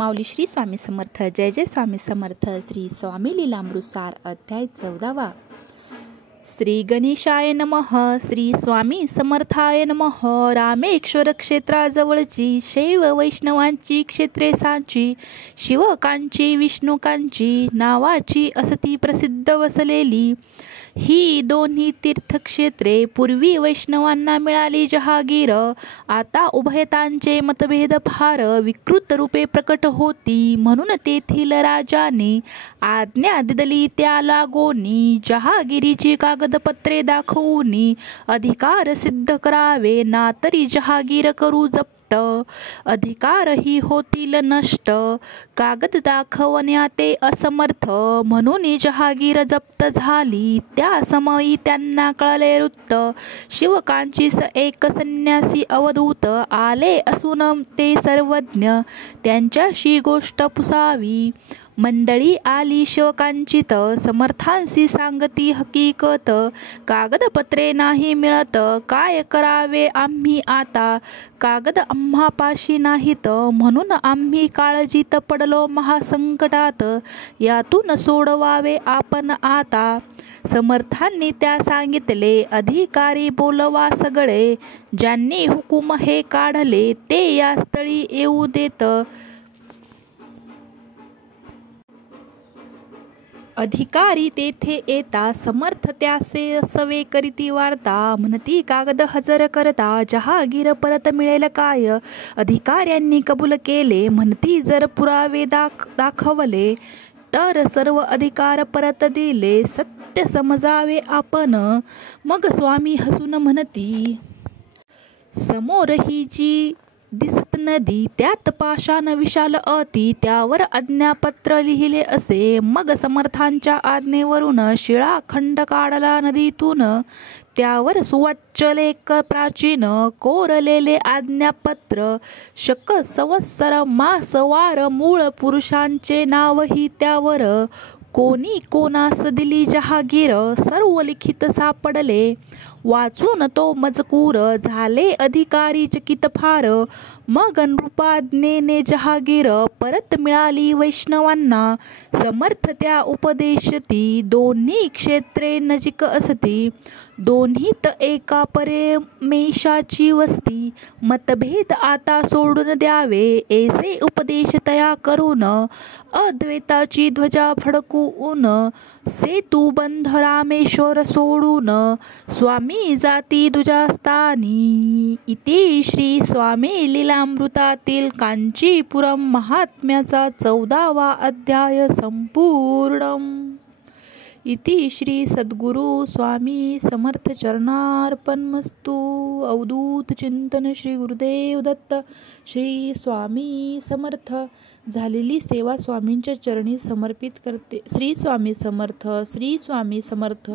माऊली श्री स्वामी समर्थ. जय जय स्वामी समर्थ. श्री स्वामी लीलामृतसार अध्याय 14. श्री गणेशाय नमः. श्री स्वामी समर्थाय नमः. रामेश्वर क्षेत्राजवळची शैव वैष्णवांची क्षेत्रे सांची, शिवकांची विष्णुकांची नावाची असती प्रसिद्ध वसलेली ही दोन्ही तीर्थक्षेत्रे पूर्वी वैष्णवांना मिळाली जहागीर. आता उभयतांचे मतभेद फार विकृत रूपे प्रकट होती, म्हणून तेथील राजाने आज्ञा दिली त्या लागोनी जहागिरीची कागदपत्रे दाखवून अधिकार सिद्ध करावे, नातरी जहागीर करू जप्त. अधिकारही होतील नष्ट, कागद दाखवण्या ते असमर्थ, म्हणून जहागीर जप्त झाली. त्या समयी त्यांना कळले वृत्त, शिवकांची एक संन्यासी अवधूत आले असून ते सर्वज्ञ, त्यांच्याशी गोष्ट पुसावी. मंडळी आली शिवकांचित, समर्थांशी सांगती हकीकत. कागदपत्रे नाही मिळत, काय करावे आम्ही आता. कागद आम्हापाशी नाहीत, म्हणून आम्ही काळजीत पडलो महासंकटात. यातून सोडवावे आपण आता. समर्थांनी त्या सांगितले, अधिकारी बोलवा सगळे. ज्यांनी हुकूम हे काढले ते या स्थळी येऊ देत. अधिकारी तेथे येता समर्थ त्यासे सवे करीती वार्ता, म्हणती कागद हजर करता जहागीर परत मिळेल काय. अधिकाऱ्यांनी कबूल केले, म्हणती जर पुरावे दाखवले तर सर्व अधिकार परत दिले. सत्य समजावे आपण. मग स्वामी हसून म्हणती, समोर ही जी दिसत नदी त्यात पाषाण विशाल अति, त्यावर आज्ञापत्र लिहिले असे. मग समर्थांच्या आज्ञेवरून शिळाखंड काढला नदीतून, त्यावर सुवाच्य लेख प्राचीन कोरलेले आज्ञापत्र. शक संवत्सर मास वार मूळ पुरुषांचे नावही त्यावर. कोणी कोणास दिली जहागीर सर्व लिखित सापडले. वाचून तो मजकूर झाले अधिकारी चकित फार. मग नृपाज्ञेने जहागीर परत मिळाली वैष्णवांना. समर्थ त्या उपदेशती दोन्ही क्षेत्रे नजीक असती. दोन्हीत एका परमेशाची वस्ती. मतभेद आता सोडून द्यावे ऐसे उपदेश तया करून. अद्वैताची ध्वजा फडकवून सेतू बंध रामेश्वर सोडून. स्वामी जाती दुजास्थानी. इति श्री स्वामी लीलामृतातील कांचीपुरम महात्म्याचा 14वा अध्याय संपूर्णम. इति श्री सद्गुरु स्वामी समर्थ चरणार्पणमस्तु. अवधूत चिंतन श्री गुरुदेव दत्त. श्री स्वामी समर्थ. झालेली सेवा स्वामींच्या चरणी समर्पित करते. श्री स्वामी समर्थ. श्री स्वामी समर्थ.